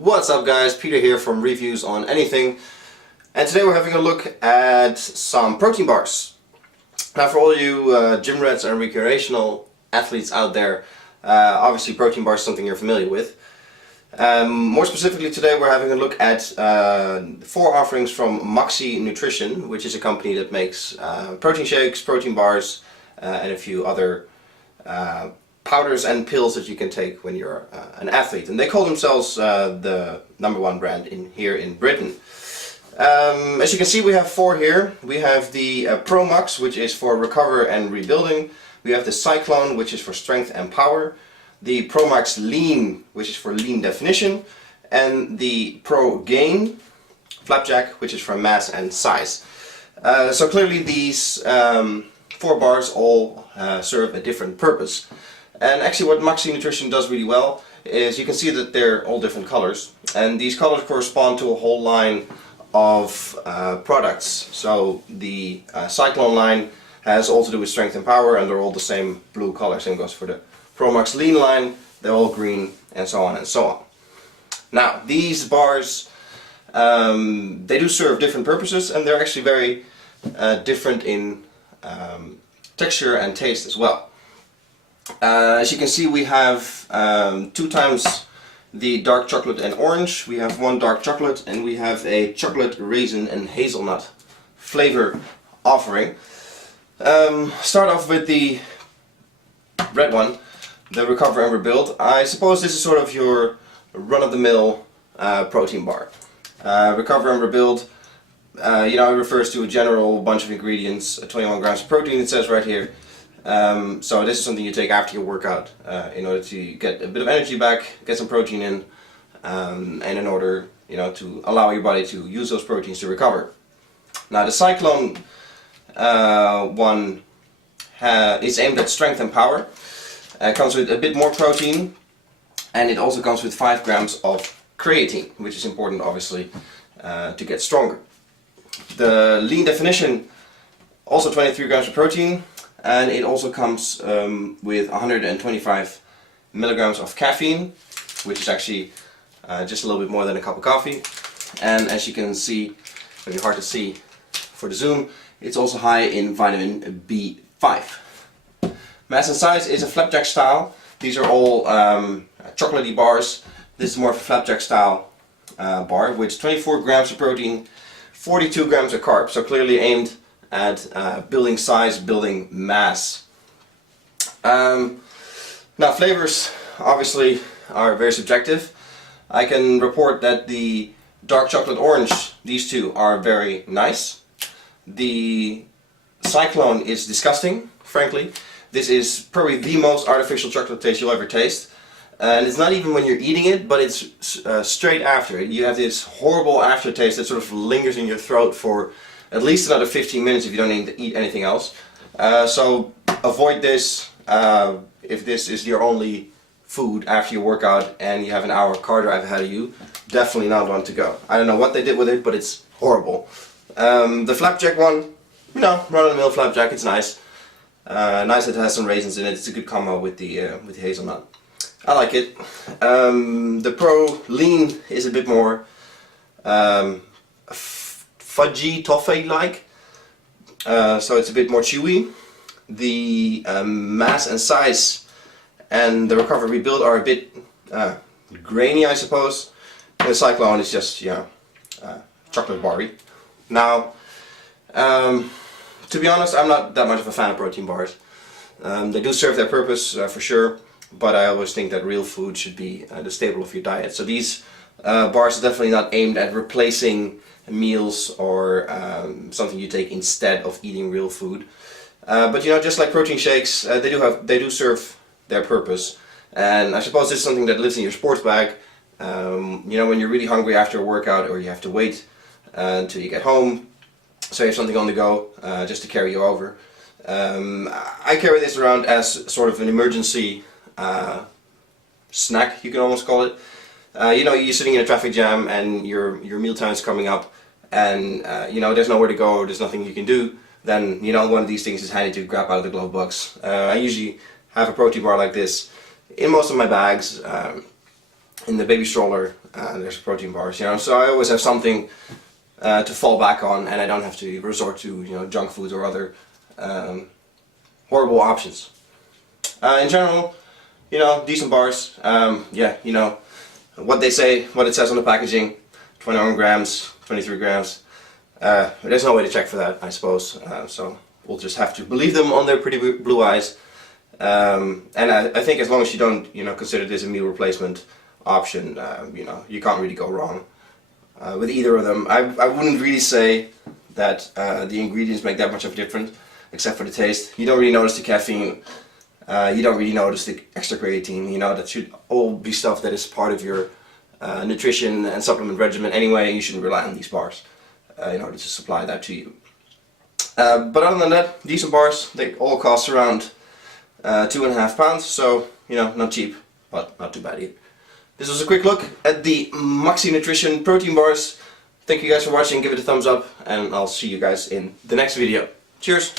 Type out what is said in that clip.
What's up guys, Peter here from Reviews on Anything, and today we're having a look at some protein bars. Now for all you gym rats and recreational athletes out there, obviously protein bars is something you're familiar with. More specifically today we're having a look at 4 offerings from Maxi Nutrition, which is a company that makes protein shakes, protein bars, and a few other powders and pills that you can take when you're an athlete, and they call themselves the #1 brand here in Britain. As you can see, we have 4 here. We have the Promax, which is for recover and rebuilding. We have the Cyclone, which is for strength and power. The Promax Lean, which is for lean definition, and the Progain flapjack, which is for mass and size. So clearly these 4 bars all serve a different purpose. And actually what Maxi Nutrition does really well is you can see that they're all different colors, and these colors correspond to a whole line of products. So the Cyclone line has all to do with strength and power, and they're all the same blue color. Same goes for the Promax Lean line, they're all green, and so on and so on. Now these bars, they do serve different purposes, and they're actually very different in texture and taste as well. As you can see, we have 2 times the dark chocolate and orange. We have 1 dark chocolate, and we have a chocolate, raisin and hazelnut flavor offering. Start off with the red one, the Recover and Rebuild. I suppose this is sort of your run-of-the-mill protein bar. Recover and Rebuild, you know, it refers to a general bunch of ingredients, 21 grams of protein, it says right here. So this is something you take after your workout in order to get a bit of energy back, get some protein in, and in order, you know, to allow your body to use those proteins to recover. Now the Cyclone one is aimed at strength and power. It comes with a bit more protein, and it also comes with 5 grams of creatine, which is important obviously to get stronger. The lean definition, also 23 grams of protein. And it also comes with 125 milligrams of caffeine, which is actually just a little bit more than a cup of coffee. And as you can see, maybe hard to see for the zoom, it's also high in vitamin B5. Mass and size is a flapjack style. These are all chocolatey bars. This is more of a flapjack style bar, with 24 grams of protein, 42 grams of carbs, so clearly aimed at building size, building mass. Now flavors obviously are very subjective. I can report that the dark chocolate orange, these 2 are very nice. The Cyclone is disgusting, frankly. This is probably the most artificial chocolate taste you'll ever taste. And it's not even when you're eating it, but it's straight after. You have this horrible aftertaste that sort of lingers in your throat for at least another 15 minutes if you don't eat anything else. So avoid this if this is your only food after your workout and you have an hour car drive ahead of you. Definitely not one to go. I don't know what they did with it, but it's horrible. The flapjack one, you know, run-of-the-mill flapjack, it's nice. Nice that it has some raisins in it. It's a good combo with the hazelnut. I like it. The Pro Lean is a bit more fudgy, toffee-like, so it's a bit more chewy. The mass and size and the Recover Rebuild are a bit grainy, I suppose. And the Cyclone is just, you know, chocolate barry. Now, to be honest, I'm not that much of a fan of protein bars. They do serve their purpose for sure, but I always think that real food should be the staple of your diet. So these bars are definitely not aimed at replacing meals or something you take instead of eating real food. But you know, just like protein shakes, they do serve their purpose. And I suppose this is something that lives in your sports bag. You know, when you're really hungry after a workout, or you have to wait until you get home, so you have something on the go just to carry you over. I carry this around as sort of an emergency snack, you can almost call it. You know, you're sitting in a traffic jam and your meal time is coming up, and you know, there's nowhere to go, there's nothing you can do, then you know, one of these things is handy to grab out of the glove box. I usually have a protein bar like this in most of my bags. in the baby stroller, there's protein bars, you know, so I always have something to fall back on, and I don't have to resort to, you know, junk foods or other horrible options. In general, you know, decent bars. Yeah, you know what they say, what it says on the packaging: 21 grams, 23 grams. There's no way to check for that, I suppose. So we'll just have to believe them on their pretty blue eyes. And I think as long as you don't, you know, consider this a meal replacement option, you know, you can't really go wrong with either of them. I wouldn't really say that the ingredients make that much of a difference, except for the taste. You don't really notice the caffeine. You don't really notice the extra creatine. You know, that should all be stuff that is part of your nutrition and supplement regimen anyway. You shouldn't rely on these bars in order to supply that to you. But other than that, decent bars. They all cost around £2.50, so, you know, not cheap, but not too bad either. This was a quick look at the Maxi Nutrition protein bars. Thank you guys for watching, give it a thumbs up, and I'll see you guys in the next video. Cheers!